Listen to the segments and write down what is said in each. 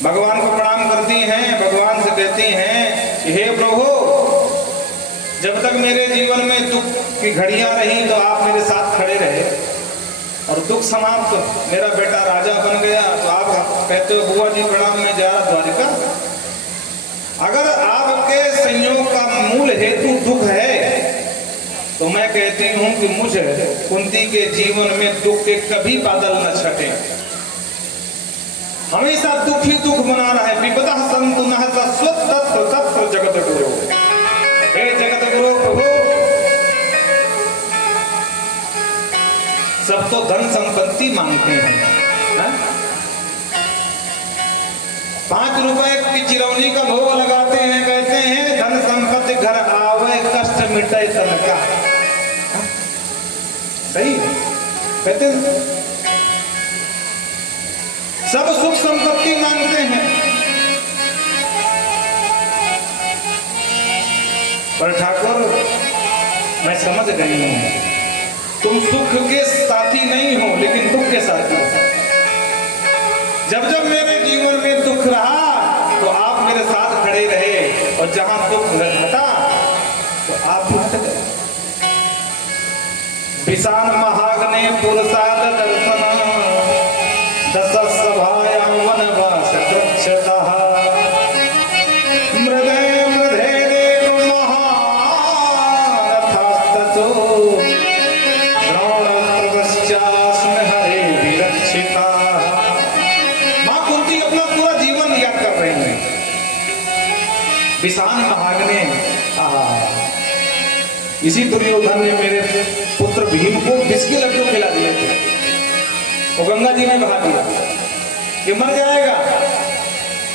भगवान को प्रणाम करती हैं, भगवान से कहती हैं कि हे प्रभु, जब तक मेरे जीवन में दुख की घड़ियां रही तो आप मेरे साथ खड़े रहे, और दुख समाप्त, मेरा बेटा राजा बन गया तो आप कहते हो बुआ जी प्रणाम, मैं जा रहा द्वारिका। अगर आपके संयोग का मूल हेतु दुख है तो मैं कहती हूं कि मुझे कुंती के जीवन में दुख के कभी बादल न छटे, हमेशा दुख ही दुख बना रहा है। विपदा संतु न तत्र तत्र जगत गुरु, हे जगत गुरु प्रभु, सब तो धन संपत्ति मांगते हैं, 5 रुपए की चिरौनी का भोग लगाते हैं, कहते हैं धन संपत्ति घर आवे कष्ट मिटे तन का। सही कहते हैं, सब सुख संपत्ति मांगते हैं, पर ठाकुर मैं समझ गई हूं, तुम सुख के साथी नहीं हो लेकिन दुख के साथी हो। जब जब मेरे जीवन में दुख रहा तो आप मेरे साथ खड़े रहे, और जहां दुख घटा तो आप हट गए। विषान महाग्ने पुरसाद दर्शन दस सभायां वनवास कृच्छतः मृदे मृदे देव महारथास्ततो द्रोणस्त्रवश्चास्म हरे विरक्षिता। मां कुंती अपना पूरा जीवन याद कर रही है। विषान महाग्ने, इसी दुर्योधन ने मेरे पुत्र भीम को विष के लड्डू खिला दिए थे, वो गंगा जी में बहा दिया, ये मर जाएगा।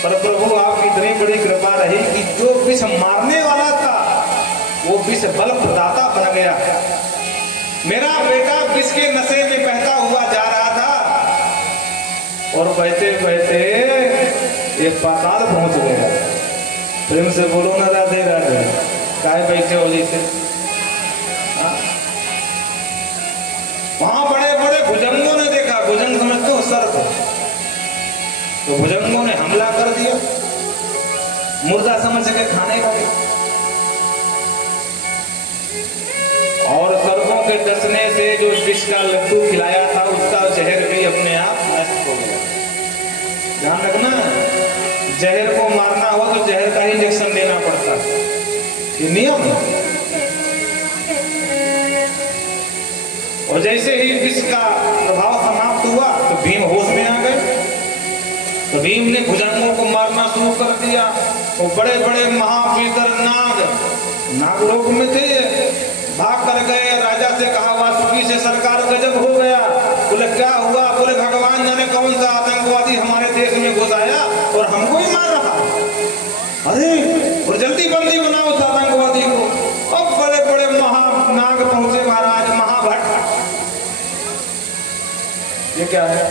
पर प्रभु आपकी इतनी बड़ी कृपा रही कि जो विष मारने वाला था वो विष बल प्रदाता बन गया। मेरा बेटा विष के नशे में बहता हुआ जा रहा था, और बहते बहते ये पाताल पहुंच गया। प्रेम से बोलो ना राधे राधे। काहे बैठे हो जैसे? वहां बड़े बड़े भुजंगों ने देखा, भुजंग समझते हो सर को, तो भुजंगों ने हमला कर दिया, मुर्दा समझ के खाने लगे, और सर्पों के डसने से जो विष का लड्डू खिलाया था उसका जहर भी अपने आप नष्ट हो गया। ध्यान रखना, जहर को मारना हो तो जहर का ही इंजेक्शन देना पड़ता, ये नियम है। और जैसे ही विष का प्रभाव समाप्त हुआ तो भीम होश में आ गए, तो भीम ने भुजंगों को मारना शुरू कर दिया। वो बड़े बड़े महावीर नागलोक में थे, भाग कर गए, राजा से कहा वासुकी से सरकार गजब हो गया। बोले क्या हुआ? बोले भगवान जाने कौन सा आतंकवादी हमारे देश में घुस आया और हमको ही मार रहा। अरे और जल्दी बंदी बनाओ उस आतंकवादी को। अब बड़े बड़े महानाग पहुंचे महाराज, महाभट्ट। ये क्या है?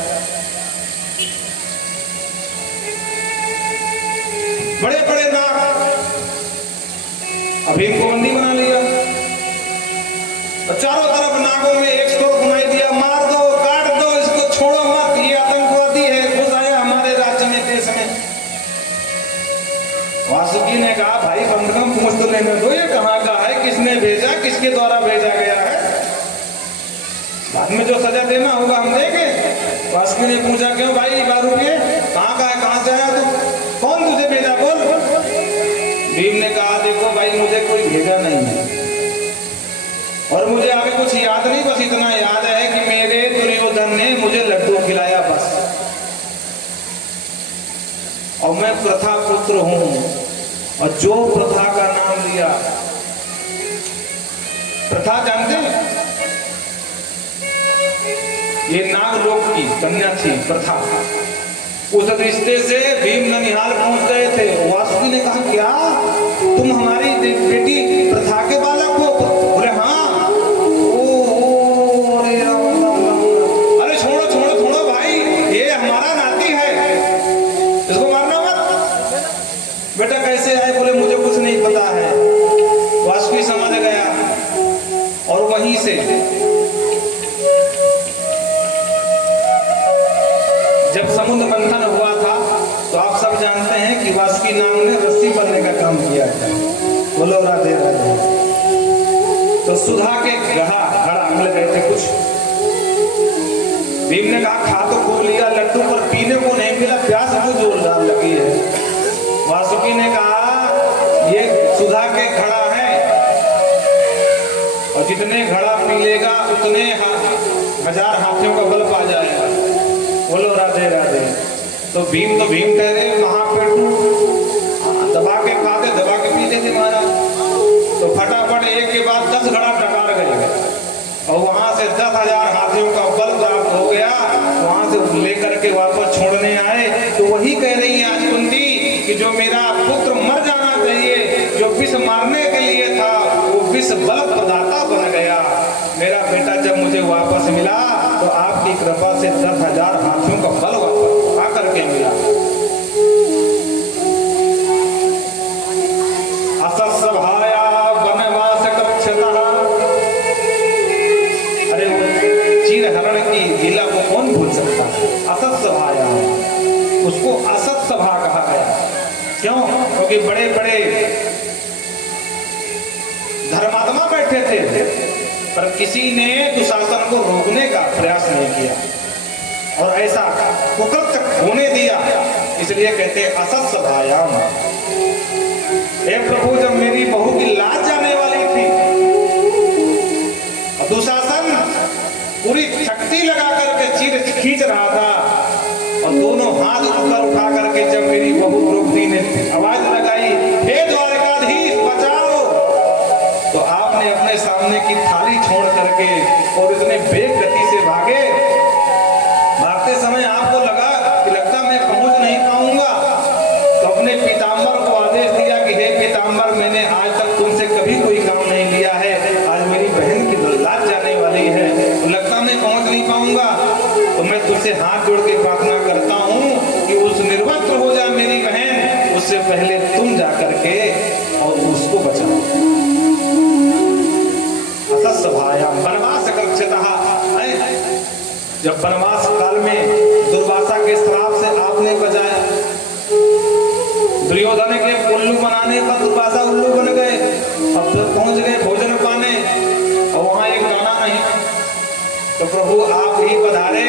बड़े बड़े नाग अभी इनको बंदी बना लिया, और चारों तरफ नागों में एक स्वर सुनाई दिया, मार दो, काट दो, इसको छोड़ो मत, ये आतंकवादी है, घुस आया हमारे राज्य में, देश में। वासुकी ने कहा भाई कम से कम पूछ तो लेने दो, ये कहाँ का है, किसने भेजा, किसके द्वारा भेजा गया है, बाद में जो सजा देना होगा हम देंगे। वासुकी ने पूछा क्यों भाई बारू ये कहाँ का है, कहाँ से आया तू, कौन तुझे भेजा, बोल। भीम ने कहा देखो भाई मुझे कोई भेजा नहीं है, और मुझे आगे कुछ याद नहीं, बस इतना याद है कि मेरे दुर्योधन ने मुझे लड्डू खिलाया बस, और मैं प्रथा पुत्र हूं, और जो प्रथा का नाम लिया, प्रथा जानते हैं, ये नागलोक की कन्या थी प्रथा। उस रिश्ते से भीम ननिहाल पहुंच गए थे। वासुकी ने कहा क्या तुम हमारी बेटी प्रथा के बालक हो? बोले हाँ। ओ अरे राम राम राम, अरे छोड़ो छोड़ो छोड़ो भाई, ये हमारा नाती है, इसको मारना मत। बेटा कैसे आए? बोले मुझे कुछ नहीं पता है। वासुकी समझ गया, और वहीं से जब समुद्र मंथन हुआ था तो आप वासुकी नाग ने रस्सी बनने का काम किया था। बोलो राधे राधे। तो सुधा के घड़ा मिल गए थे कुछ। भीम ने कहा खा तो खूब लिया लड्डू, पर पीने को नहीं मिला, प्यास को जोरदार लगी है। वासुकी ने कहा ये सुधा के घड़ा है और जितने घड़ा पी लेगा उतने 1000 हाथियों का बल पा जाएगा। बोलो राधे राधे। तो भीम ठहरे महापेटू, दबा के खाते दबा के पीते थे महाराज। तो फटाफट एक के बाद 10 घड़ा टकार गए और वहां से 10,000 हाथियों का बल प्राप्त हो गया। वहां से लेकर के वापस छोड़ने आए तो वही कह रही है आज कुंती कि जो मेरा पुत्र मर जाना चाहिए, जो विष मारने के लिए था वो विष बल प्रदाता बन गया। मेरा बेटा जब मुझे वापस मिला तो आपकी कृपा से 10,000 हाथियों का बल वापस आकर के मिला। असत्सभाया वनवास कक्षतः। अरे चीर हरण की लीला को कौन भूल सकता है। असत्सभाया, उसको असत सभा कहा गया। क्यों? क्योंकि बड़े बड़े धर्मात्मा बैठे थे पर किसी ने दुशासन को रोकने का प्रयास नहीं किया और ऐसा कुकृत्य होने दिया, इसलिए कहते हैं असत सभायाम। हे प्रभु, जब मेरी बहू की लाज जाने वाली थी और दुशासन पूरी शक्ति लगा करके चीर खींच रहा था और दोनों हाथ ऊपर उठा करके जब मेरी बहू द्रौपदी ने आवाज लगाई हे द्वारकाधीश बचाओ, तो आपने अपने सामने की थाली छोड़ करके और इतने वेग गति से भागे। भागते समय आपको लगा कि लगता मैं पहुंच नहीं पाऊंगा, तो अपने पीताम्बर को आदेश दिया कि हे पीताम्बर, मैंने आज तक तुमसे कभी कोई काम नहीं लिया है, आज मेरी बहन की लाज जाने वाली है, तो लगता मैं पहुंच नहीं पाऊंगा, तो मैं तुझसे हाथ जोड़ के प्रार्थना करता हूं कि उस निर्वस्त्र हो जाए मेरी बहन, उससे पहले तुम जा करके और उसको बचाओ। असत्सभायाम वनवास कक्षतः। जब वनवास काल में दुर्वासा के श्राप से आपने बचाया, दुर्योधन के उल्लू बनाने पर दुर्वासा उल्लू बन गए, अब तक पहुंच गए भोजन पाने और वहां एक दाना नहीं, तो प्रभु आप ही पधारे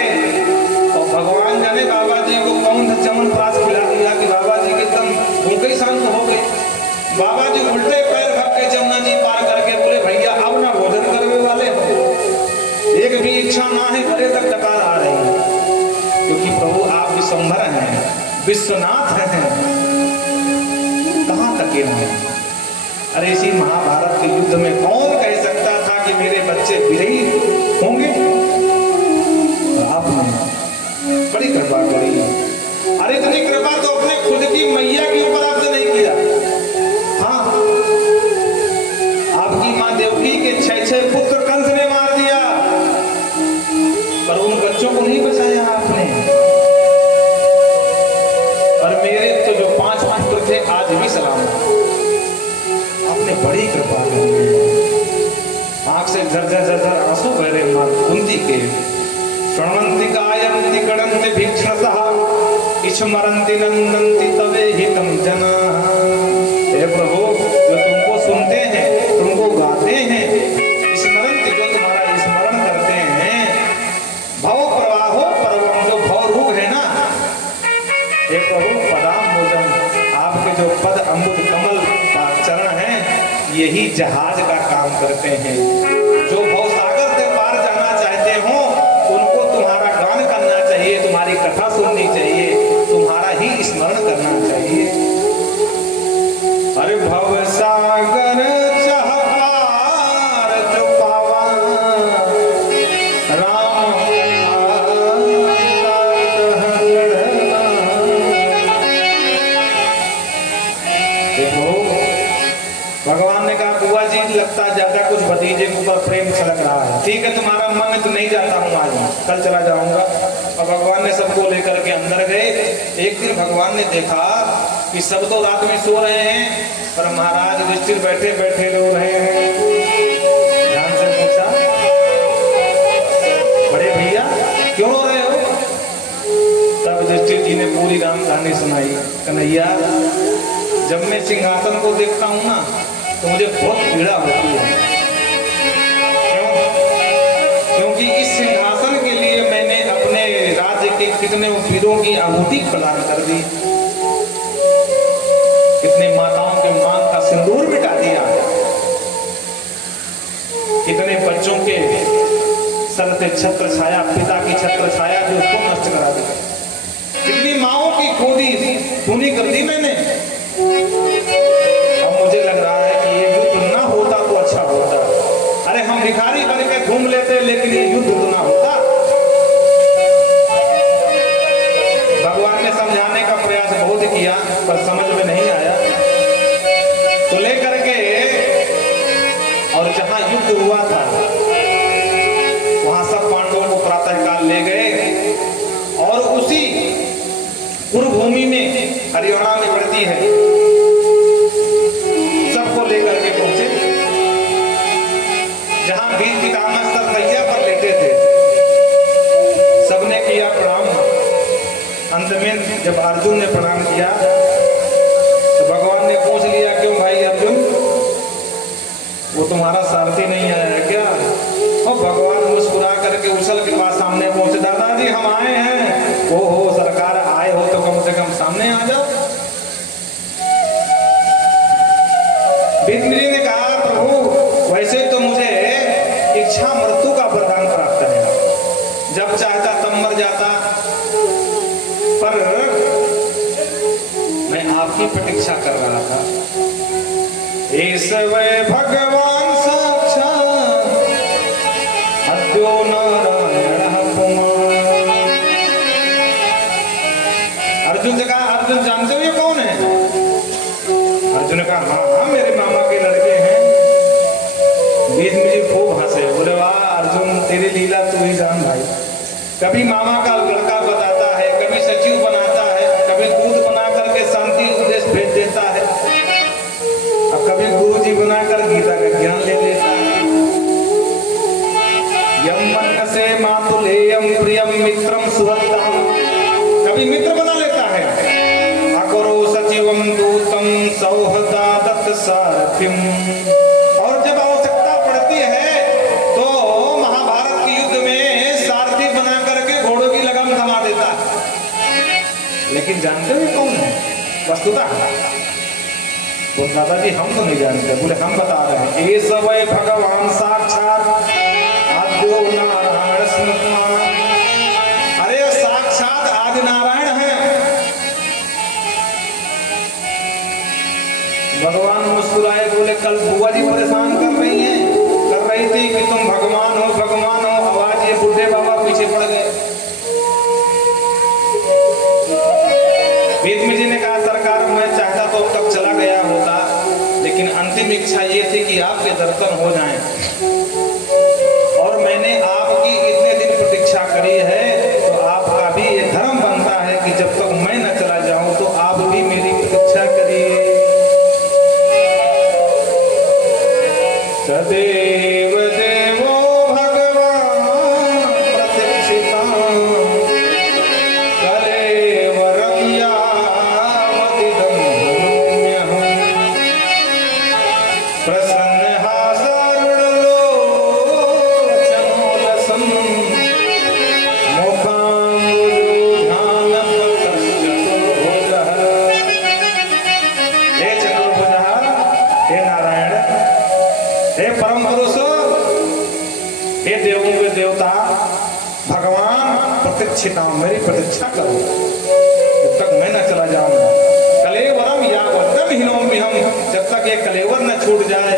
और भगवान जाने बाबा जी को कौन चमन प्रास खिला दिया कि बाबा जी के एकदम भूखे शांत हो गए। बाबा जी उल्टे पैर भाग के जमुना जी पार करके बोले भैया अब ना भोजन करने वाले हो, एक भी इच्छा ना है, घरे तक डकार आ रही है, क्योंकि प्रभु आप विश्वम्भर हैं, विश्वनाथ हैं, कहां तक ये हैं। अरे इसी महाभारत के युद्ध में कौन कह सकता था कि मेरे बच्चे विजयी होंगे, आपने बड़ी कृपा करी। अरे इतनी कृपा तो अपने खुद की मैया के ऊपर आपने नहीं किया। हाँ, आपकी मां देवकी के 6 पुत्र कंस ने मार दिया, पर उन बच्चों को नहीं बचाया आपने। और मेरे तो जो 5 पुत्र थे आज भी सलामत। आपने बड़ी कृपा करी। आंख से झरझर आंसू बह रहे मां कुंती के। शृण्वन्ति गायन्ति गणन्ति भिक्षसः स्मरन्ति नन्दन्ति तवे हितं जनाः। हे प्रभु, जो तुमको सुनते हैं, तुमको गाते हैं, स्मरन्ति, जो तुम्हारा स्मरण करते हैं, भव प्रवाहो परवम, जो भव रूप है ना, हे प्रभु पदाम्बुजम, आपके जो पद अम्बुज कमल चरण हैं, यही जहाज का काम करते हैं। जो भव सागर से पार जाना चाहते हो उनको तुम्हारा गान करना चाहिए, तुम्हारी कथा सुननी चाहिए, तुम्हारा ही स्मरण करना चाहिए। अरे भव सागर चह पार जो पावा राम देखो, भगवान ने कहा बुआ जी लगता ज्यादा कुछ भतीजे के ऊपर प्रेम छलक रहा है, ठीक है तुम्हारा मन में तो नहीं जाता हूँ, आज कल चला जाऊंगा। और भगवान ने सबको लेकर के अंदर गए। एक दिन भगवान ने देखा कि सब तो रात में सो रहे हैं पर महाराज युधिष्ठिर बैठे बैठे रो रहे हैं। ध्यान से पूछा, बड़े भैया क्यों रो रहे हो? तब युधिष्ठिर जी ने पूरी राम कहानी सुनाई। कन्हैया, जब मैं सिंहासन को देखता हूँ ना तो मुझे बहुत पीड़ा होती है। क्यों? क्योंकि इस सिंहासन के लिए मैंने अपने राज्य के कितने वीरों की आहुति प्रदान कर दी, कितने माताओं के मांग का सिंदूर मिटा दिया, कितने बच्चों के सर से छत्र छाया, पिता की छत्र छाया जो उसको नष्ट करा दी, कितनी माओं की खोदी खूनी कर दी मैंने। अब मुझे लग रहा है कि ये युद्ध ना होता तो अच्छा होता। अरे हम भिखारी बन के घूम लेते, लेकिन ये युद्ध तो ना होता। भगवान ने समझाने का प्रयास बहुत किया पर समझ में नहीं आया, तो लेकर के और जहां युद्ध हुआ था वहां सब पांडवों को प्रातः काल ले गए और उसी कुरुभूमि में, हरियाणा में पड़ती है, सबको लेकर के पहुंचे जहां वीर पितामह सरकैया पर लेटे थे। सबने किया प्रणाम। अंत में जब अर्जुन ने प्रणाम किया तो भगवान ने पूछ लिया, क्यों भाई अर्जुन, वो तुम्हारा सारथी नहीं आया है क्या? और भगवान मुस्कुरा करके उछल के पास सामने पहुंचे, दादाजी हम आए हैं। ओहो सरकार, आए हो तो कम से कम सामने आ जाओ। भीष्म जी ने कहा, प्रभु वैसे तो मुझे इच्छा मृत्यु का वरदान प्राप्त है, जब चाहता तब मर जाता, पर मैं आपकी प्रतीक्षा कर रहा था। इस वै भगवान साक्षात अद्यो नारायण पुमान। अर्जुन से कहा, अर्जुन जानते हो ये कौन है? अर्जुन ने कहा, हाँ हाँ मेरे मामा के लड़के हैं। भीष्म जी खूब हंसे, बोले वाह अर्जुन, तेरी लीला तू ही जान भाई। कभी मामा का लड़का बताता है, कभी सचिव बनाता है, कभी दूध बना करके शांति उपदेश भेज देता है, अब कभी गुरु जी बनाकर गीता का ज्ञान ले लेता है। यम मन से मातुलेयम प्रियम मित्रम सुहृदम, कभी मित्र बना लेता है। अकरो सचिवम दूतम सौहृदा दत्त सारथिम, और जब आवश्यकता पड़ती है तो महाभारत के युद्ध में सारथी बना करके घोड़ों की लगाम थमा देता है। लेकिन जानते हो कौन है वस्तुतः? तो दादाजी हम तो नहीं जानते। बोले हम बता रहे हैं, ये सब है भगवान साक्षात आद्यो नारायण स्मृतमान। अरे साक्षात आदि नारायण है। भगवान मुस्कुराए, बोले कल बुआ जी परेशान कर रही थी कि तुम भगवान हो भगवान हो, आवाज ये बुढ़े बाबा पीछे पड़ गए। भीष्म जी ने कहा, सरकार मैं चाहता तो अब तक चला गया होता, लेकिन अंतिम इच्छा ये थी कि आपके दर्शन हो जाएं, और मैंने आपकी इतने दिन प्रतीक्षा करी है, तो आपका भी ये धर्म बनता है कि जब तक मैं न चला जाऊं तो आप भी मेरी प्रतीक्षा करिए। सदैव देवो भगवान प्रतीक्षितां कलेवरं यावदिदं हनूम्यहम् प्रसन्नहासारुणलोचनोलसं मुखाम्बुजोध्यानपतश्चतुर्भुजः। हे चतुर्भुजः, हे नारायण, हे परम पुरुष, हे देवों के देवता भगवान प्रतीक्षिता, मेरी प्रतीक्षा करो जब तक मैं न चला जाऊंगा। कलेवरम यावद्दम हिनोम्यहम्, जब तक ये कलेवर न छूट जाए।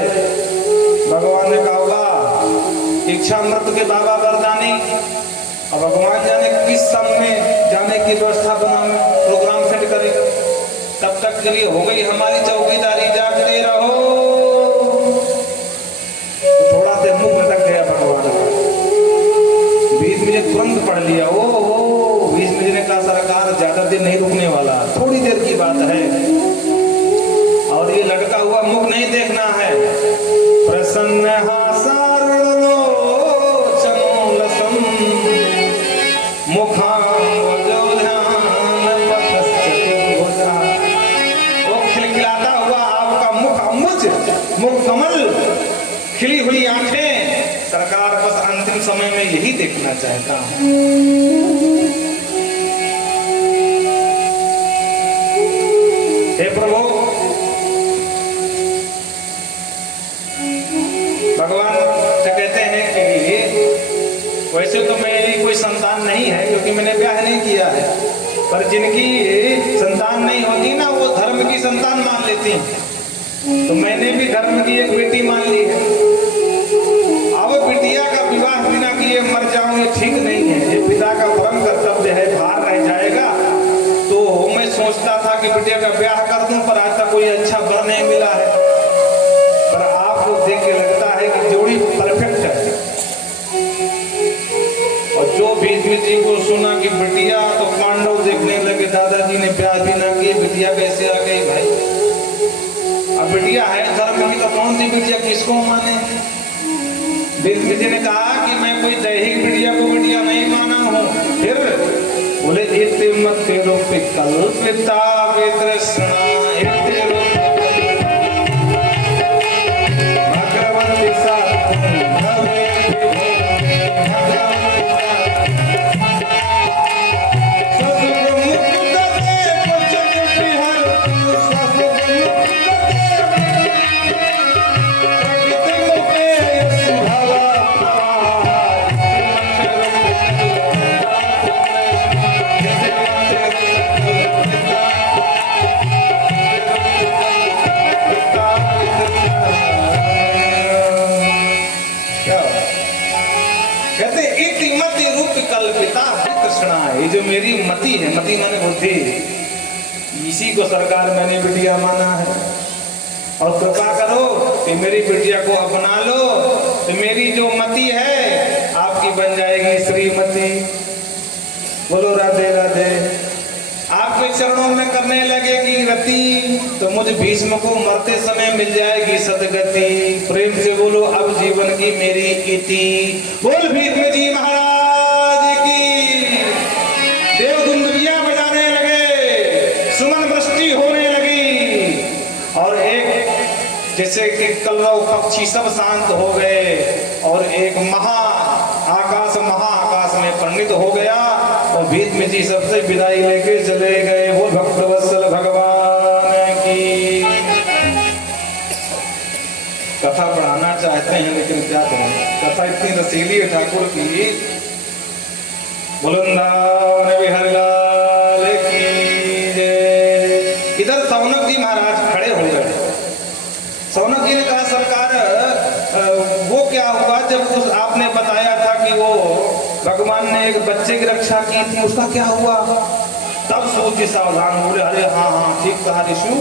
भगवान ने कहा, वाह इच्छा मृत्यु के बाबा वरदानी। अब भगवान जाने किस समय जाने की व्यवस्था बनाने, प्रोग्राम सेट करें। तब तक के लिए हो गई हमारी चौकीदारी, जागते रहो। थोड़ा से मुंह लटक गया भगवान का। भीष्म जी ने तुरंत पढ़ लिया, ओ भीष्म जी ने कहा, सरकार ज्यादा देर नहीं रुकने वाला, थोड़ी देर की बात है, और ये लटका हुआ मुख नहीं देखना है। प्रसन्न हासारुणलोचनोलसं मुखाम्बुजोध्यानपतश्चतुर्भुजः। खिली हुई आंखें, सरकार बस अंतिम समय में यही देखना चाहता हूं। हे प्रभु, भगवान से कहते हैं कि वैसे तो मेरी कोई संतान नहीं है क्योंकि मैंने ब्याह नहीं किया है, पर जिनकी संतान नहीं होती ना वो धर्म की संतान मान लेती हैं। तो मैंने भी धर्म की एक बेटी मान ली है। अब बिटिया का विवाह बिना किए मर जाऊं ये ठीक नहीं है, ये पिता का परम कर्तव्य है, बाहर रह जाएगा। तो मैं सोचता था कि बिटिया का ब्याह कर दूं, पर आज तक कोई अच्छा वर नहीं मिला है। पर आपको देख के लगता है कि जोड़ी परफेक्ट है। और जो बीच में जी को सुना कि बिटिया, तो पांडव देखने लगे, दादाजी ने ब्याह भी ना किए, बिटिया कैसे आ गई भाई। अब बिटिया है धर्म की, तो कौन सी बिटिया किसको माने। जी ने कहा कि मैं कोई दैहिक बिटिया को बिटिया नहीं माना हूँ। फिर बोले कल्पिता वितृष्णा भगवती ये जो मेरी मति है, मति माने बुद्धि, इसी को सरकार मैंने बिटिया माना है। और कृपा करो कि मेरी बिटिया को अपना लो, तो मेरी जो मति है आपकी बन जाएगी श्रीमती। बोलो राधे राधे। आपके चरणों में करने लगेगी रति, तो मुझे भीष्म को मरते समय मिल जाएगी सदगति। प्रेम से बोलो अब जीवन की मेरी इति। बोल भीष्म जी महाराज की। देव धुंधुलियां बजाने लगे, सुमन वृष्टि होने लगी, और एक जैसे कि कलरव पक्षी सब शांत हो गए, और एक महाआकाश में परिणित हो गया, और भीष्म जी सबसे विदाई लेके चले गए। वो भक्तवत्सल भगवान की। कथा पढ़ाना चाहते हैं लेकिन क्या करें, कथा इतनी रसीली है ठाकुर की। वृंदावन बिहारी लाल की जय। इधर सौनक जी महाराज खड़े हो गए। सौनक जी ने कहा सरकार वो क्या हुआ जब उस आपने बताया था कि वो भगवान ने एक बच्चे की रक्षा की थी, उसका क्या हुआ। तब सूत जी सावधान बोले, अरे हाँ हाँ ठीक कहा ऋषु,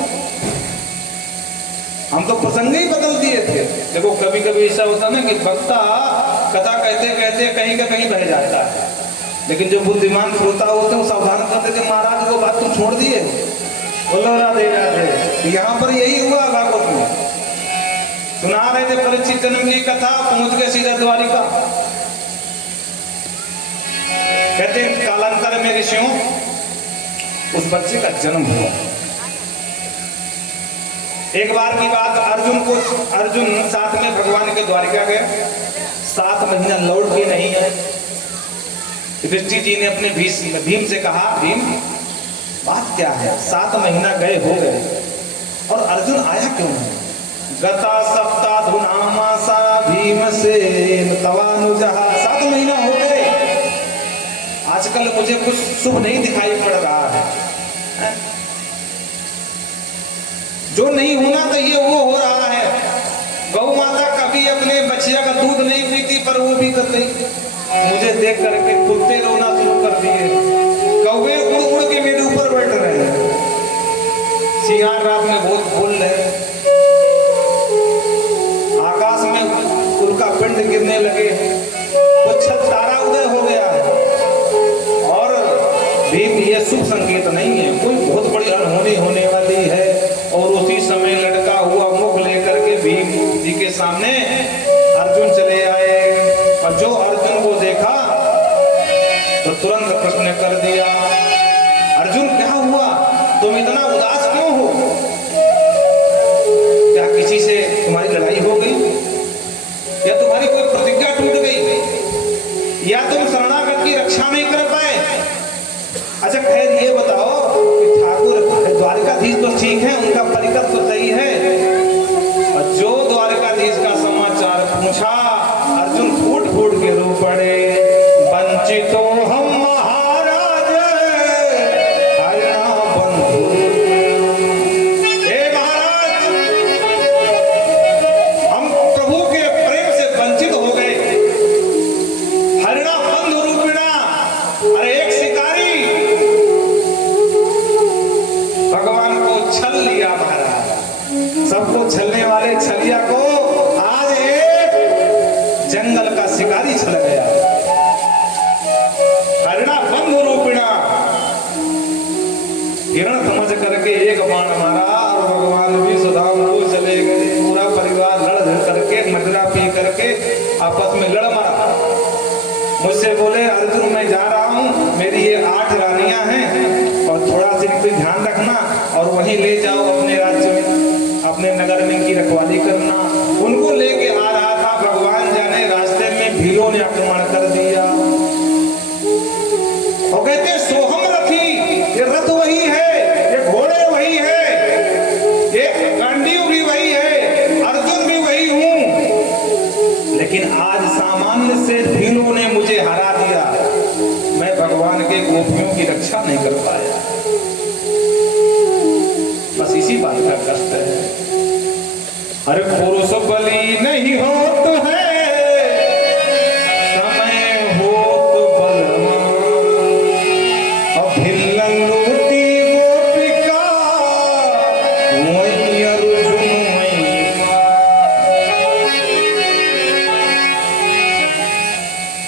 हम तो प्रसंग ही बदल दिए थे। देखो कभी कभी ऐसा होता ना कि वक्ता कथा कहते कहते कहीं का कहीं बह जाता है, लेकिन जो बुद्धिमान श्रोता होते हैं वो सावधान करते थे, महाराज वो बात तुम छोड़ दिए। बोलो राधे राधे। यहाँ पर यही हुआ भागवत में, सुना रहे थे परीक्षित जन्म की कथा, पहुंच गए सीधा द्वारिका। कहते हैं कालांतर में ऋषियों उस बच्चे का जन्म हुआ। एक बार की बात, अर्जुन साथ में भगवान के द्वारिका गए, 7 महीना लौट के नहीं आए। युधिष्ठिर जी ने अपने भीम से कहा, भीम बात क्या है, 7 महीना गए हो गए और अर्जुन आया क्यों नहीं। गता सप्ताधुनामासा भीमसेन तवानुजः। 7 महीना हो गए, आजकल मुझे कुछ शुभ नहीं दिखाई पड़ रहा है। जो नहीं होना चाहिए वो हो रहा है। गौ माता कभी अपने बच्चिया का दूध नहीं पीती, पर वो भी कर गई। मुझे देख करके कुत्ते रोना शुरू कर दिए, कौवे उड़ उड़ के मेरे ऊपर बैठ रहे हैं, सियार रात में बहुत बोल रहे, आकाश में उनका पिंड गिरने लगे, कुछ तारा उदय हो गया। और भीम ये शुभ संकेत नहीं है, कोई बहुत बड़ी अनहोनी होने वाली है। और उसी समय लड़का हुआ मुख लेकर के भीम जी के सामने अर्जुन चले आए, और जो अर्जुन को देखा तो तुरंत प्रश्न कर दिया, अर्जुन क्या हुआ, तुम इतना उदास क्यों हो, क्या किसी से तुम्हारी लड़ाई हो गई। सबको छलने वाले छलिया को आज एक जंगल का शिकारी छल गया। हरिणा बंधु रूपिणा हिरण समझ करके एक बाण मारा और भगवान भी सुदाम को चले गए। पूरा परिवार लड़ करके मदिरा पी करके आपस में लड़ मारा। मुझसे बोले अर्जुन मैं जा रहा हूँ, मेरी ये 8 रानियां हैं और थोड़ा सा भी ध्यान रखना और वहीं ले जाओ अपने राज्य में, अपने नगर में की रखवाली करना। उनको लेके आ रहा था, भगवान जाने रास्ते में भीलों ने आक्रमण कर दिया। और कहते सोहम रथी, ये रथ वही है, ये घोड़े वही है, ये गांडीव भी वही है, अर्जुन भी वही हूं, लेकिन आज सामान्य से भीलों ने मुझे हरा दिया। मैं भगवान के गोपियों की रक्षा नहीं कर पाया। बस इसी बात का कष्ट है। अरे पुरुष बलि नहीं होत है, समय होत बलवान। अब भिल्लन लूटी गोपिका, वही अर्जुन वही पार।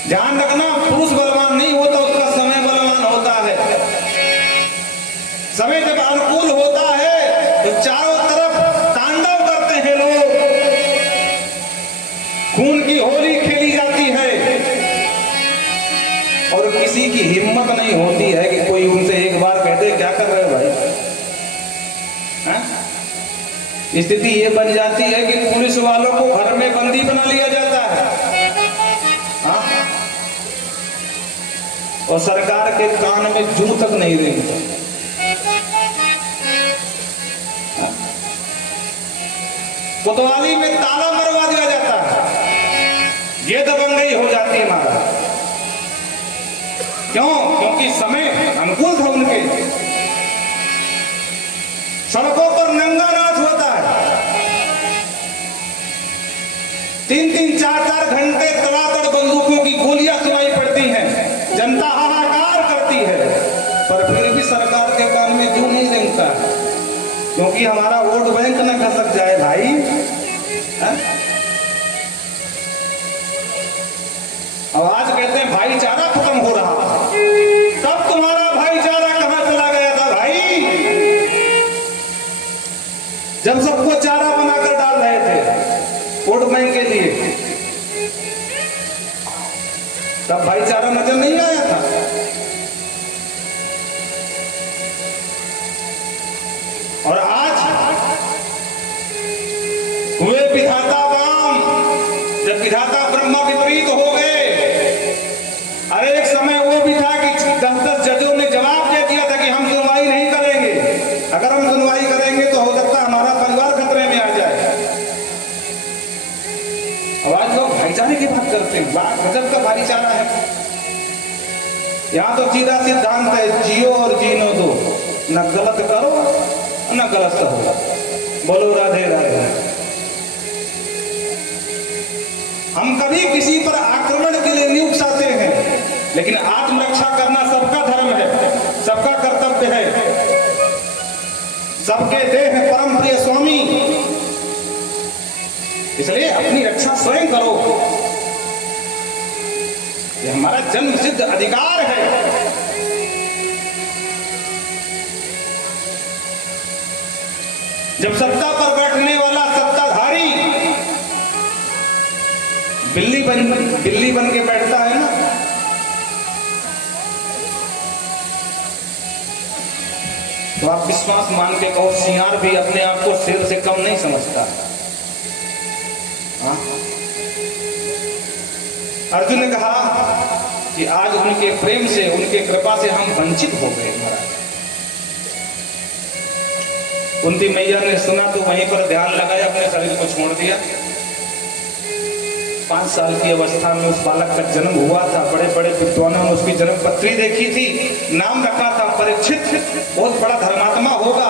ध्यान रखना, पुरुष बलवान नहीं होता, उसका समय बलवान होता है। समय जब अनुकूल होता है तो चारों तरफ तांडव करते हैं लोग, खून की होली खेली जाती है और किसी की हिम्मत नहीं होती है कि कोई उनसे एक बार कहते क्या कर रहे हो भाई। स्थिति ये बन जाती है कि पुलिस वालों को घर में बंदी बना लिया जाता है। हाँ? और सरकार के कान में जू तक नहीं रही। कोतवाली में ताला मरवा दिया जाता है, ये दबंगई हो जाती है महाराज। क्यों? क्योंकि समय अनुकूल था उनके। सड़कों पर नंगा नाच होता है, 3-3, 4-4 घंटे तड़ातड़ बंदूकों की गोलियां सुनाई पड़ती हैं, जनता हाहाकार करती है, पर फिर भी सरकार के कान में जू नहीं रेंगता है, क्योंकि हमारा वोट बैंक न खसक जाए भाई। अब आज कहते हैं भाईचारा खत्म हो रहा, तब तुम्हारा भाईचारा कहां चला गया था भाई, जब सबको चारा बनाकर डाल रहे थे वोट बैंक के लिए, तब भाईचारा नजर नहीं आया था। और आज हुए विधाता वाम, जब विधाता ब्रह्मा विपरीत हो गए। अरे एक समय वो भी था कि 10-10 जजों ने जवाब दे दिया था कि हम सुनवाई नहीं करेंगे, अगर हम सुनवाई करेंगे तो हो सकता है हमारा परिवार खतरे में आ जाए। अब आज लोग भाईचारे की बात करते हैं, गजब का भाईचारा है। यहां तो सीधा सिद्धांत है, जियो और जीनो दो, न गलत करो न गलत करो। बोलो राधे राधे। हम कभी किसी पर आक्रमण के लिए नहीं उकसाते हैं, लेकिन आत्मरक्षा करना सबका धर्म है, सबका कर्तव्य है। सबके देह परम प्रिय स्वामी, इसलिए अपनी रक्षा स्वयं करो, यह हमारा जन्म सिद्ध अधिकार है। जब सत्ता पर बैठने वाला सत्ताधारी बिल्ली बन के बैठता है ना, तो आप विश्वास मान के कहो, सियार भी अपने आप को शेर से कम नहीं समझता। हाँ? अर्जुन ने कहा कि आज उनके प्रेम से, उनके कृपा से हम वंचित हो गए महाराज। कुंती मैया ने सुना तो वहीं पर ध्यान लगाया, अपने शरीर को छोड़ दिया। 5 साल की अवस्था में उस बालक का जन्म हुआ था। बड़े बड़े विद्वानों ने उसकी जन्म पत्री देखी थी, नाम रखा था परीक्षित, बहुत बड़ा धर्मात्मा होगा।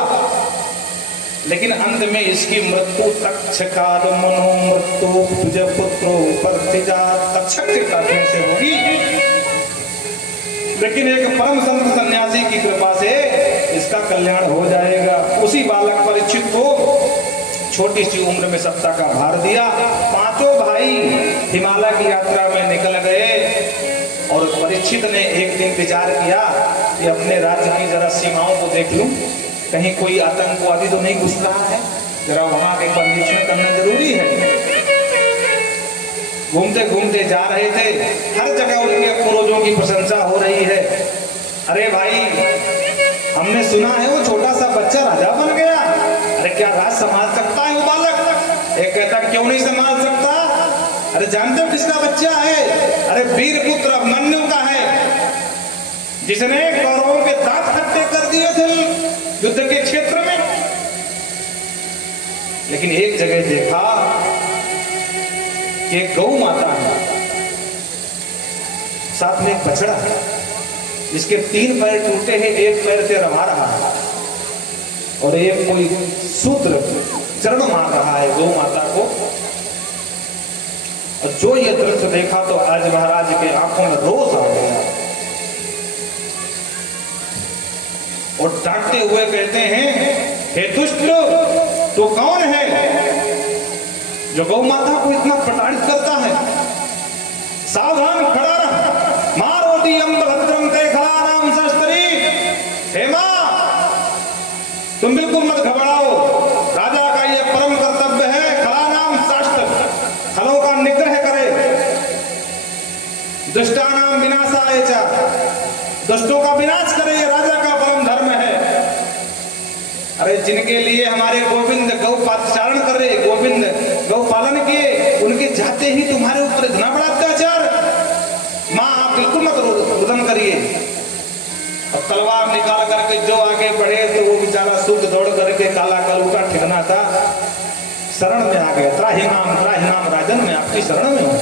लेकिन अंत में इसकी मृत्यु तक्षकाल मनोमृत्यु तुझ पुत्रो प्रतिजा, तक्षक के काटने से होगी। लेकिन एक परम संत सन्यासी की कृपा से इसका कल्याण हो जाएगा। उसी बालक परीक्षित को छोटी सी उम्र में सत्ता का भार दिया। पांचों भाई हिमालय की यात्रा में निकल गए और परीक्षित ने एक दिन विचार किया कि अपने राज्य की जरा सीमाओं को देख लूं, कहीं कोई आतंकवादी तो नहीं घुस रहा है, जरा वहां के निरीक्षण करना जरूरी है। घूमते घूमते जा रहे थे, हर जगह उनके पूर्वजों की प्रशंसा हो रही है। अरे भाई, हमने सुना है वो छोटा सा बच्चा राजा बन गया। अरे क्या राज संभाल सकता है वो बालक? एक कहता क्यों नहीं संभाल सकता? अरे जानते हो किसका बच्चा है? अरे वीर पुत्र अभिमन्यु का है, जिसने कौरवों के दांत खट्टे कर दिए थे युद्ध के क्षेत्र में। लेकिन एक जगह देखा कि गौ माता है, साथ में एक बछड़ा है, जिसके 3 पैर टूटे हैं, एक पैर से रवा रहा है और एक कोई सूत्र चरण मार रहा है गौ माता को। और जो ये दृश्य देखा तो आज महाराज के आंखों में रोष आ गया और डांटते हुए कहते हैं, हे दुष्ट, तू कौन है जो गौ माता को इतना प्रताड़ित करता है? सावधान खड़ा रह, मारो दियम भद्रम ते खलानाम शस्त्री। हे मां, तुम बिल्कुल मत घबराओ, राजा का यह परम कर्तव्य है, खलानाम शास्त्र, खलों का निग्रह करे, दुष्टानाम विनाशाय च, दुष्टों का विनाश करे, ये राजा का परम धर्म है। अरे जिनके लिए हमारे गोविंद गौ पाचारण कर रहे, गोविंद गौ पालन किए, उनके जाते ही तुम्हारे ऊपर इतना बड़ा अत्याचार। मां, आप बिल्कुल मत रुदन करिए। और तलवार निकाल करके जो आगे बढ़े तो वो बेचारा सूर्य दौड़ करके काला कलूटा ठिकाना था, शरण में आ गया। त्राहिमाम राजन, में आपकी शरण में हूं।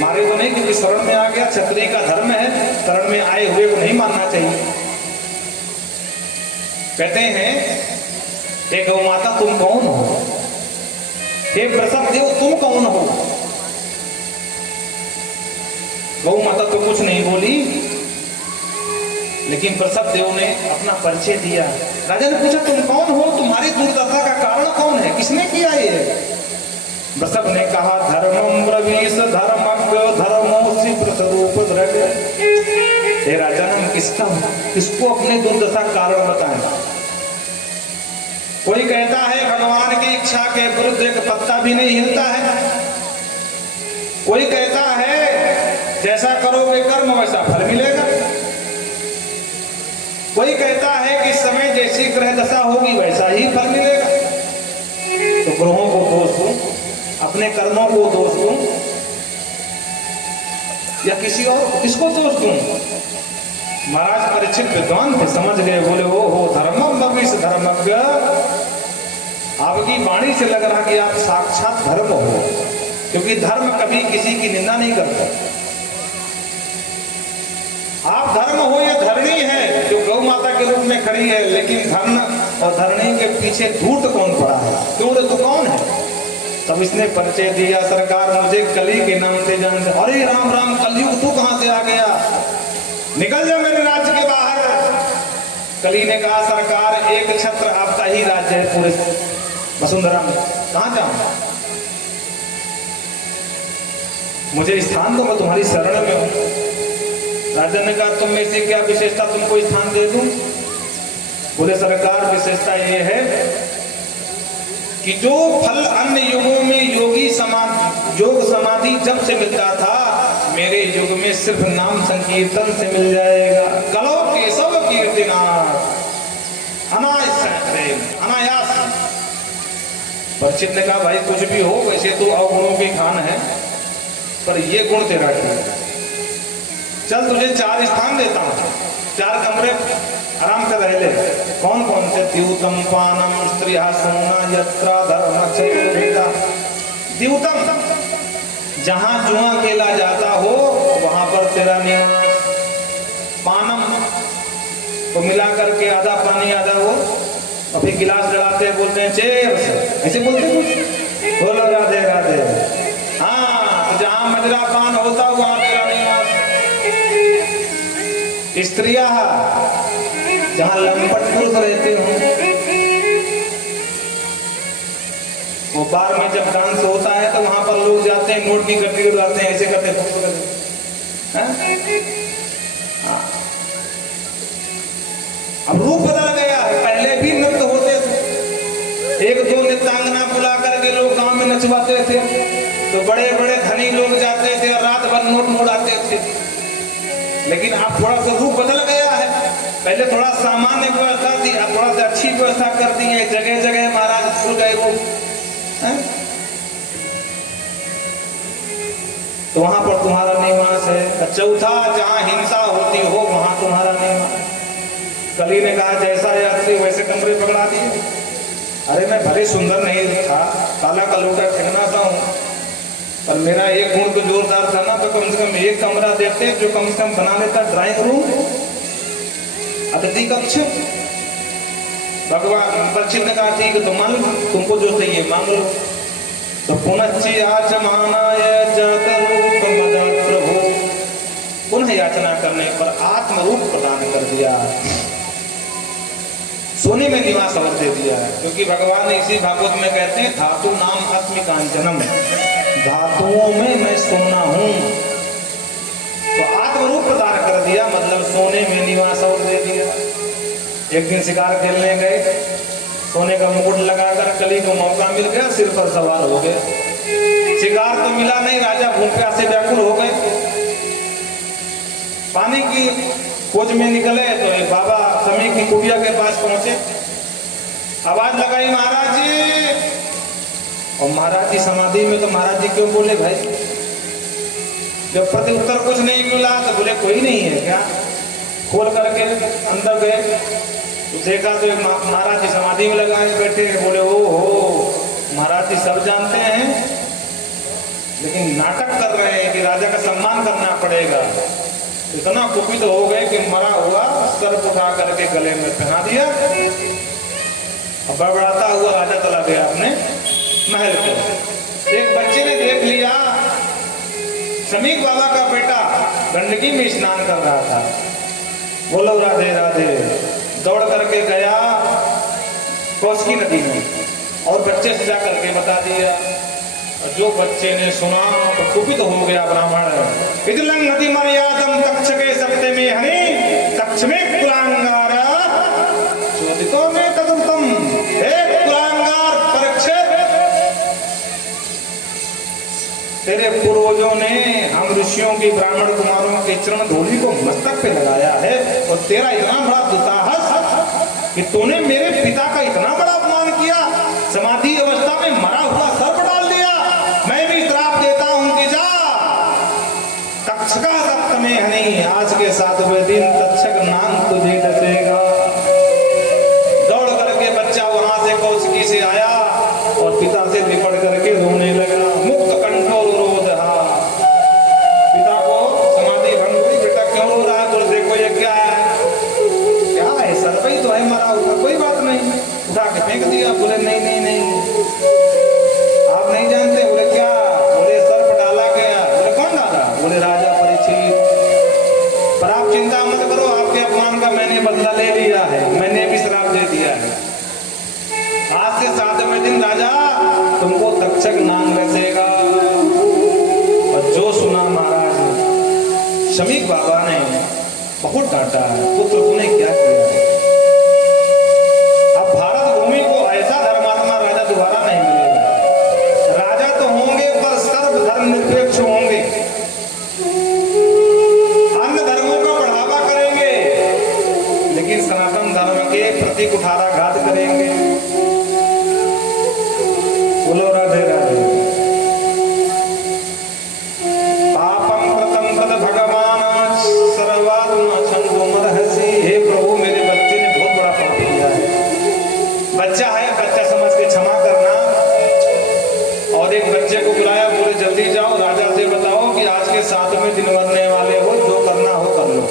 मारे तो नहीं, क्योंकि शरण में आ गया, क्षत्रिय का धर्म है, शरण में आए हुए को नहीं मानना चाहिए। कहते हैं, हे गौ माता तुम कौन हो? हे वृषभ देव तुम कौन हो? गौ माता तो कुछ नहीं बोली, लेकिन वृषभ देव ने अपना परिचय दिया। राजा ने पूछा तुम कौन हो, तुम्हारी दुर्दशा का कारण कौन है, किसने किया ये? वृषभ ने कहा, धर्मम ब्रवीश धर्मज्ञ धर्मोसि व्रतरूप द्रग। हे राजा, हम किसको अपने दुर्दशा कारण बताएं? कोई कहता है भगवान की इच्छा के विरुद्ध एक पत्ता भी नहीं हिलता है। कोई कहता है जैसा करोगे कर्म वैसा फल मिलेगा। कोई कहता है कि समय जैसी ग्रह दशा होगी वैसा ही फल मिलेगा। तो ग्रहों को दोष दूं, अपने कर्मों को दोष दूं, या किसी और किसको दोष दूं? महाराज परीक्षित विद्वान थे, समझ गए, बोले ओ हो धर्मम भविष धर्मज्ञ। आपकी वाणी से लग रहा कि आप साक्षात धर्म हो, क्योंकि धर्म कभी किसी की निंदा नहीं करता। आप धर्म हो, ये धरणी है जो गौ माता के रूप में खड़ी है, लेकिन धर्म और धरणी के पीछे धूर्त कौन पड़ा है? क्यों, तू कौन है? तब इसने परिचय दिया, सरकार मुझे कली के नाम से जानते। अरे राम राम, कलयुग तू कहां से आ गया? निकल जा मेरे राज्य के बाहर। कली ने कहा, सरकार एक छत्र आपका ही राज्य है पूरे वसुंधरा में, कहां जाऊं? मुझे स्थान दो, मैं तुम्हारी शरण में हूं। राजा ने कहा, तुम में से क्या विशेषता, तुमको स्थान दे दूं? बोले सरकार विशेषता ये है कि जो फल अन्य युगों में योगी समाधि योग समाधि जब से मिलता था, मेरे युग में सिर्फ नाम संकीर्तन से मिल जाएगा। कलो केशव कीर्तिनाथ अनायास। परीक्षित ने कहा, भाई कुछ भी हो, वैसे तो अवगुणों की खान है, पर ये गुण तेरा क्या? चल तुझे 4 स्थान देता हूं, 4 कमरे आराम से रह ले। कौन कौन से? द्यूतम पानम स्त्रिया सोना यत्रा धर्म चतुर्वेदा। द्यूतम, जहां जुआ खेला जाता हो वहां पर तेरा निवास। पानम तो मिला करके आधा पानी आधा वो, और फिर गिलास लड़ाते बोलते हैं चेयर्स, ऐसे बोलते हैं, बोलो राधे राधे। हाँ, तो जहां मजरा पान होता वहां तेरा निवास। स्त्रियां, जहां लंपट पुरुष रहते हो वो बार में जब डांस होता है तो वहां पर लोग जाते हैं, नोट की गड्डी उड़ाते हैं, ऐसे करते हैं। अब रूप बदल गया है, पहले भी नृत्य होते थे, एक दो नृत्यांगना बुला करके लोग गांव में नचवाते थे, तो बड़े बड़े धनी लोग जाते थे और रात भर नोट उड़ाते थे। लेकिन अब थोड़ा सा रूप बदल गया है, पहले थोड़ा सामान्य व्यवस्था थी, अब थोड़ा सा अच्छी व्यवस्था कर दी है, जगह जगह महाराज खुल गए वो। तो वहां पर तुम्हारा निवास है। चौथा, जहां हिंसा होती हो वहां तुम्हारा निवास। कली ने कहा जैसा यात्री वैसे कमरे पकड़ा दिए। अरे मैं भले सुंदर नहीं था, काला कलूटा ठिकना सा हूं, पर मेरा एक गुण तो जोरदार था ना, तो कम से कम एक कमरा देते जो कम से कम बना लेता ड्राइंग रूम, अतिथि कक्ष। भगवान परीक्षित ने कहा ठीक है तो मान लो, तुमको जो चाहिए मांग लो। तो पुनश्च याचमानाय जातरूप मदद प्रभु, पुनः याचना करने पर आत्मरूप प्रदान कर दिया, सोने में निवास अवश्य दे दिया है। क्योंकि भगवान ने इसी भागवत में कहते हैं धातु नाम अस्मि कांचनम, धातुओं में मैं सोना हूं। तो आत्मरूप प्रदान कर दिया, मतलब सोने में निवास अवश्य दे दिया। एक दिन शिकार खेलने गए, सोने का मुकुट लगाकर कली को मौका मिल गया, सिर पर सवार हो गए। शिकार तो मिला नहीं, राजा भूख प्यास से व्याकुल हो गए। पानी की खोज में निकले तो एक बाबा समी की कुटिया के पास पहुंचे, आवाज लगाई महाराज जी। और महाराज जी समाधि में, तो महाराज जी क्यों बोले भाई? जब प्रत्युत्तर कुछ नहीं मिला तो बोले कोई नहीं है क्या? खोल करके अंदर गए तो देखा तो महाराज जी समाधि में लगाए बैठे। बोले ओ हो, महाराज जी सब जानते हैं लेकिन नाटक कर रहे हैं कि राजा का सम्मान करना पड़ेगा। इतना कुपित तो हो गए कि मरा हुआ सर्प उठा करके गले में पहना दिया। अब बड़बड़ाता हुआ राजा चला गया अपने महल को। एक बच्चे ने देख लिया, समीक बाबा का बेटा गंडकी में स्नान कर रहा था। बोलो राधे राधे। दौड़ करके गया कौशिकी नदी में और बच्चे से जा करके बता दिया। जो बच्चे ने सुना तो कुपित हो गया ब्राह्मण। इदलंघति मर्यादम तक्षके सप्तमे हनि तक्षमे कुलांगार चोदितो में तदुत्तम। हे कुलांगार परीक्षित, तेरे पूर्वजों ने हम ऋषियों की ब्राह्मण कुमारों के चरण धूलि को मस्तक पे लगाया है और तेरा इतना बड़ा दुस्साहस कि तूने मेरे पिता का इतना बड़ा अपमान किया, समाधि अवस्था में मरा हुआ सर्प डाल दिया। मैं भी श्राप देता हूं कि जा तक्षका सप्तमे हनि, आज के 7वें दिन तक्षक नाम तुझे डसेगा। दौड़ करके बच्चा वहां से कौशिकी से आया और पिता से लिपट करके रोने लगा। मुक्त कंठोर रोदहा, पिता को समाधि भंग हुई। बेटा क्यों रो रहा है? तो देखो ये क्या है? क्या है? सर्प ही तो है मरा हुआ, कोई बात नहीं। उठा के फेंक दिया। बोले नहीं नहीं नहीं, आप नहीं जानते। बोले क्या? बोले सर्प डाला गया। बोले कौन डाला? बोले राजा परीक्षित। पर आप चिंता मत करो, आपके अपमान का मैंने बदला ले लिया है, मैंने भी श्राप दे दिया है। आज से 7वें दिन राजा तुमको तक्षक नाम रचेगा। और जो सुना महाराज शमीक बाबा ने बहुत डांटा है, पुत्र तूने क्या किया? अब भारत भूमि को ऐसा धर्मात्मा राजा दोबारा नहीं मिलेगा। राजा तो होंगे पर सर्व धर्म निरपेक्ष होंगे, अन्य धर्मों का बढ़ावा करेंगे लेकिन सनातन धर्म के प्रति कुठाराघात करेंगे। बोलो राधे राधे। पापम प्रतम तद भगवान सर्वात्मा छंदोमर्हसि। हे प्रभु, मेरे बच्चे ने बहुत बड़ा पाप किया है। बच्चा है, बच्चा समझ के क्षमा करना। और एक बच्चे को बुलाया, बोले जल्दी जाओ राजा से बताओ कि आज के 7वें दिन मरने वाले हो, जो करना हो कर लो।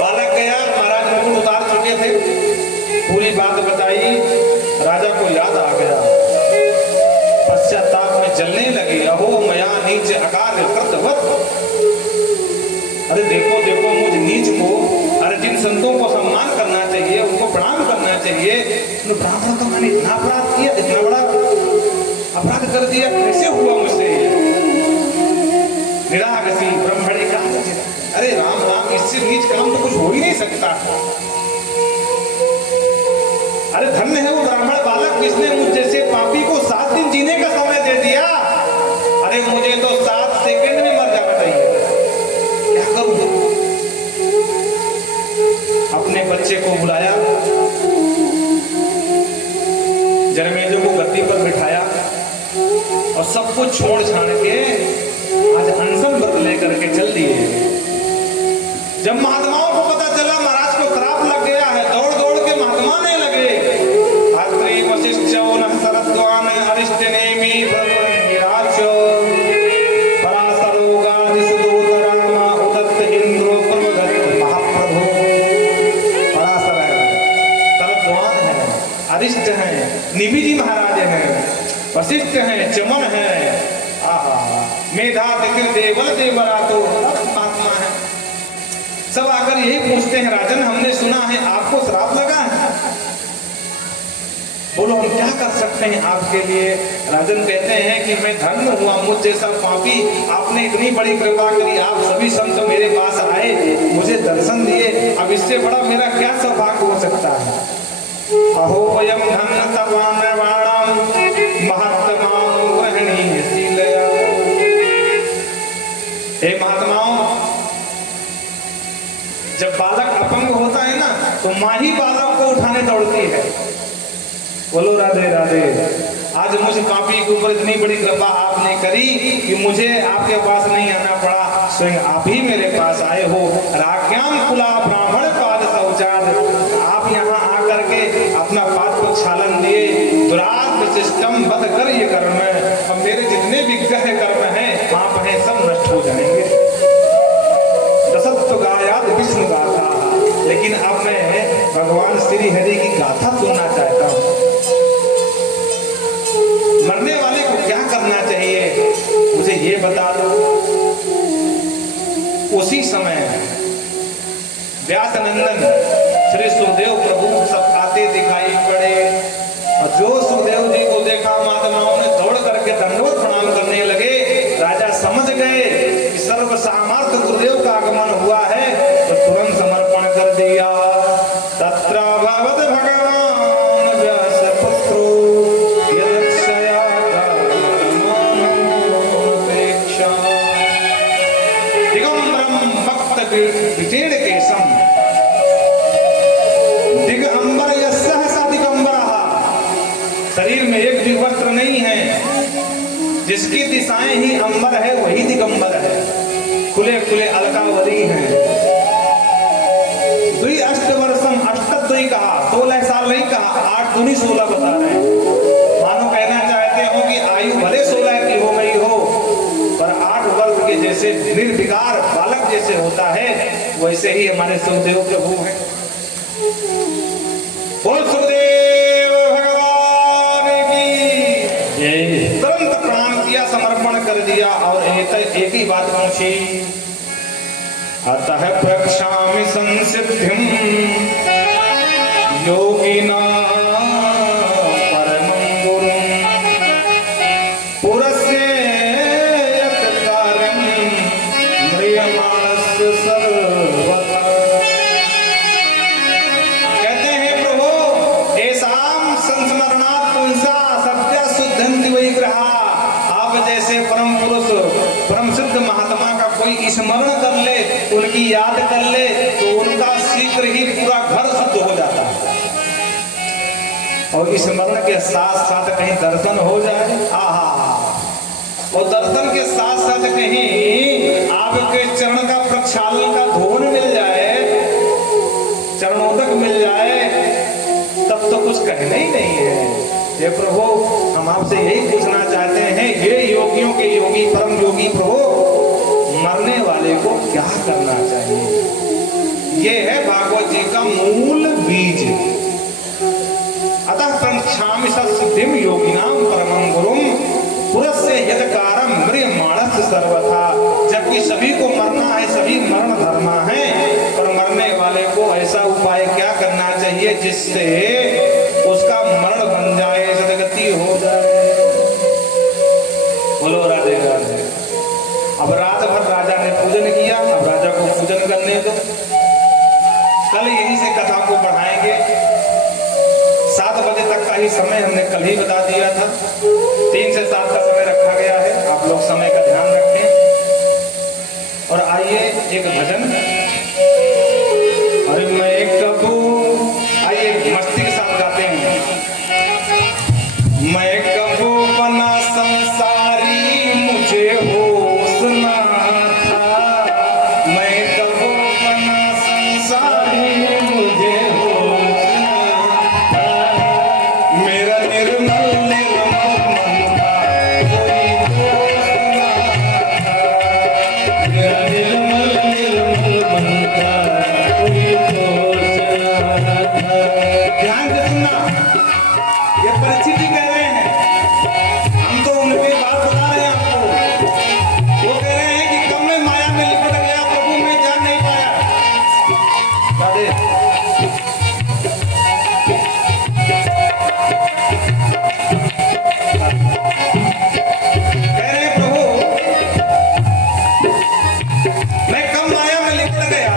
बालक गया, महाराज मुकुट उतार चुके थे, पूरी बात बताई। राजा को याद आ गया, पश्चाताप में जलने लगी। अहो मया नीच अकार्य कृतवत। अरे देखो देखो मुझ नीच को, अरे जिन संतों को सम्मान करना चाहिए, उनको प्रणाम करना चाहिए, ब्राह्मण का मैंने इतना अपराध किया, इतना बड़ा घात कर दिया, कैसे हुआ मुझसे? निरागसी ब्रह्मणे का, अरे राम राम, इससे नीच काम तो कुछ हो ही नहीं सकता। अरे धन्य है वो ब्राह्मण बालक जिसने मुझ जैसे पापी को 7 दिन जीने का समय दे दिया। अरे मुझे तो 7 सेकंड में मर जाना चाहिए, क्या करूं? अपने बच्चे को बुलाया, जरमेजो को गद्दी पर बिठाया और सब कुछ छोड़ छाड़ के आज अनशन व्रत लेकर के चल दिए। जब महात्माओं को पता चला महाराज को श्राप लग गया है, दौड़ दौड़ के महात्मा ने लगे। अत्रि वशिष्ठ न शरद्वान अरिष्ट नेमि ब्रह्मराजो पराशरोगादि सुदूत राम उदत्त इंद्रो प्रभुदत्त महाप्रभु। पराशर है, शरद्वान है, अरिष्ट है, निमि जी महाराज हैं, वशिष्ठ हैं, चमन है, मेधा देवल देवरातो महात्मा है। सब आकर यही पूछते हैं, राजन हमने सुना है आपको श्राप लगा है, बोलो हम क्या कर सकते हैं आपके लिए? राजन कहते हैं कि मैं धन्य हुआ, मुझ जैसा पापी आपने इतनी बड़ी कृपा करी, आप सभी संत मेरे पास आए, मुझे दर्शन दिए, अब इससे बड़ा मेरा क्या सौभाग्य हो सकता है? अहो वयम धन्य तवानवाणाम महात्माओं ग्रहणीय शीलया। हे महात्माओं, जब बालक अपंग होता है ना तो माँ ही बालक को उठाने दौड़ती है। बोलो राधे राधे। आज मुझ पापी के ऊपर इतनी बड़ी कृपा आपने करी कि मुझे आपके पास नहीं आना पड़ा, स्वयं आप ही मेरे पास आए हो। राख्याम कुला ब्राह्मण पाद शौचाद, आप यहाँ आकर के अपना पाद प्रक्षालन दिए, दुरात विशिष्टम बद कर ये कर्म है, अब मेरे जितने भी ग्रह कर्म हैं पाप हैं सब नष्ट हो जाएंगे। दशत्व गायात विष्णु गाथा, लेकिन अब मैं भगवान श्री हरि की गाथा सुनना चाहता हूँ। मरने वाले को क्या करना चाहिए मुझे ये बता दो। उसी समय व्यास नंदन श्री सुखदेव प्रभु सब आते दिखाई पड़े और जो सुखदेव जी को देखा महात्माओं ने दौड़ करके दंडवत प्रणाम करने लगे। राजा समझ गए कि सर्व सामर्थ्य गुरुदेव का आगमन हुआ है तो तुरंत समर्पण कर दिया। तत्र भगवत भगवान व्यास पुत्रो यदक्षया धर्मोपेक्षा दिगंबरम भक्त विचेड़ केशम दिगंबर सहसा दिगंबरः। शरीर में एक भी वस्त्र नहीं है, जिसकी दिशाएं ही अंबर है वही दिगंबर है, खुले खुले अलकावली हैं। द्वि अष्ट वर्षम, अष्टद्वि कहा, 16 साल नहीं कहा, 8 दूनी 16 बता रहे हैं। मानो कहना चाहते हो कि आयु भले 16 की हो गई हो पर 8 वर्ष के जैसे निर्विकार बालक जैसे होता है वैसे ही हमारे सुखदेव प्रभु हैं। बोल सुखदेव भगवान की। तुरंत प्रणाम किया, समर्पण कर दिया और एक ही बात पूछी, अतः प्रक्षामि संसिद्धिं योगिना परमं गुरुं पुरस्य यत् कार्यं म्रियमाणस्य सर्वथा। कहते हैं प्रभु ऐसाम संस्मरणात् पुंसा सत्या शुद्धन्ति वै ग्रहा। आप जैसे परम पुरुष परम सिद्ध महात्मा का कोई स्मरण कर ले, उनकी याद कर ले तो उनका शीघ्र ही पूरा घर शुद्ध हो जाता है। और स्मरण के साथ साथ कहीं दर्शन हो जाए, आहा, और दर्शन के साथ साथ कहीं आपके चरण का प्रक्षालन का धोन मिल जाए, चरणोदक मिल जाए, तब तो कुछ कहना ही नहीं है। ये प्रभु हम आपसे यही पूछना चाहते हैं, ये योगियों के योगी परम योगी प्रभु मरने वाले को क्या करना चाहिए? ये है भागवत जी का मूल बीज। अतः प्रक्षामि सिद्धिम योगिनाम परमं गुरुम पुरस्य यदकारम म्रियमाणस्य सर्वथा। जबकि सभी को मरना है, सभी मरण धर्मा है, पर मरने वाले को ऐसा उपाय क्या करना चाहिए जिससे उसका मरण बन जाए, सदगति हो जाए। समय हमने कल ही बता दिया था, 3 से 7 का समय रखा गया है। आप लोग समय का ध्यान रखें और आइए एक भजन